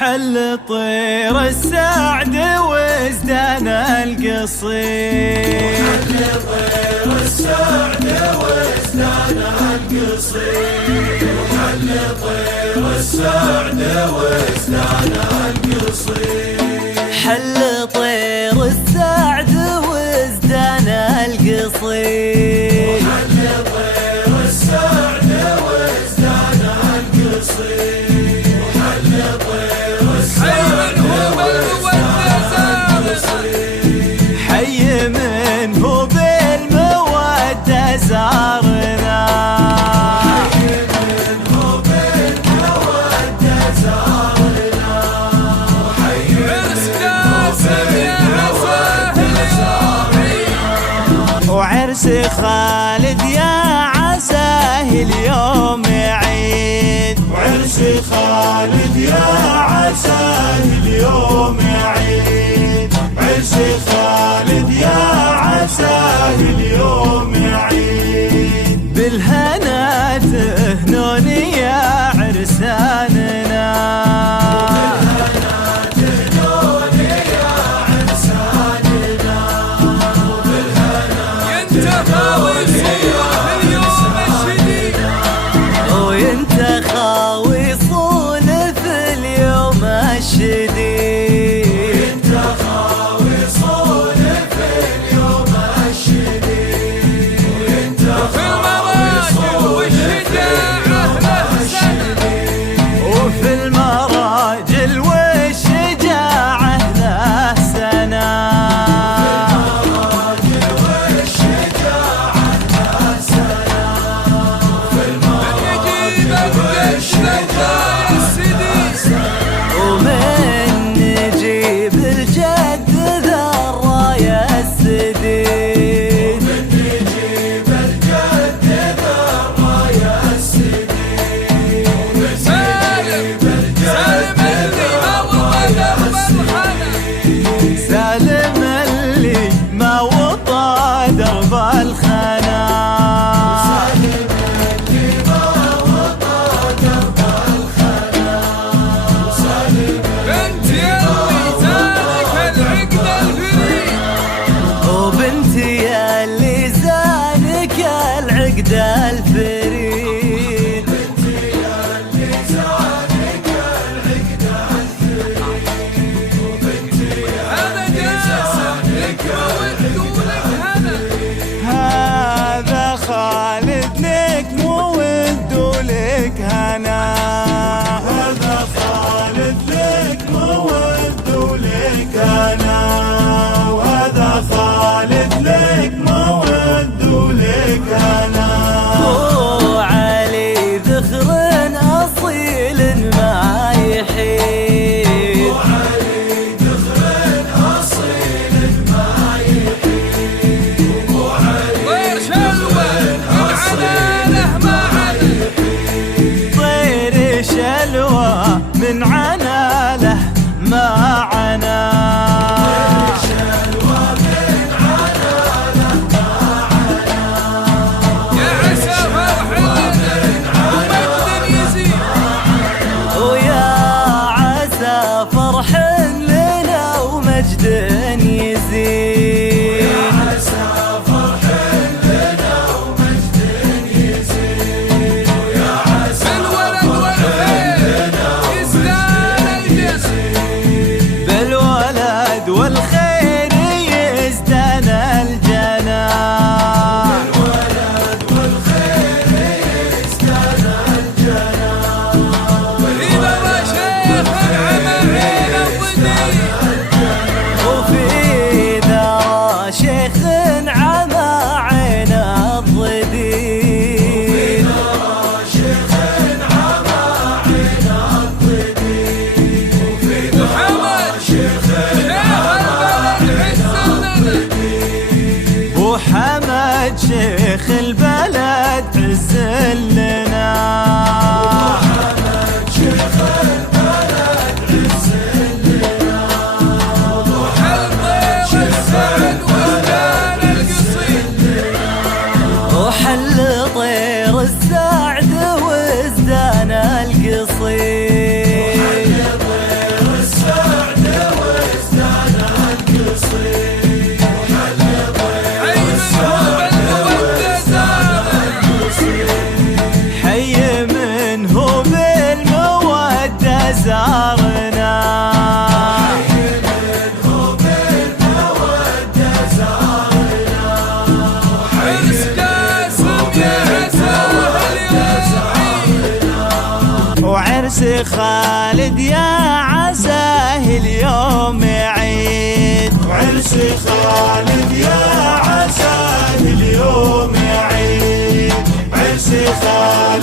حل طير السعد وازدان القصير، حل طير السعد وازدان القصير، حل طير السعد وازدان القصير، حل طير السعد وازدان القصير، حل طير السعد وازدان القصير. حي منه بالمودة زارنا، حي منه بالمودة زارنا، حي منه بالمودة. وعرس خالد يا عساه اليوم عيد، وعرس خالد يا عساه اليوم عيد، عرس خالد يا عساه اليوم عيد. بالهنا تهنون يا عرساننا، بالهنا تهنون يا عرساننا، بالهنا ينتخاوي صوره اليوم الشديد، وينتخاوي صوله في اليوم زارنا. منهم بالمودة زارنا. عرس قاسم يا ساهل يا عيد، وعرس خالد يا عزاه اليوم عيد. وعرس خالد يا عزاه اليوم عيد. عرس خالد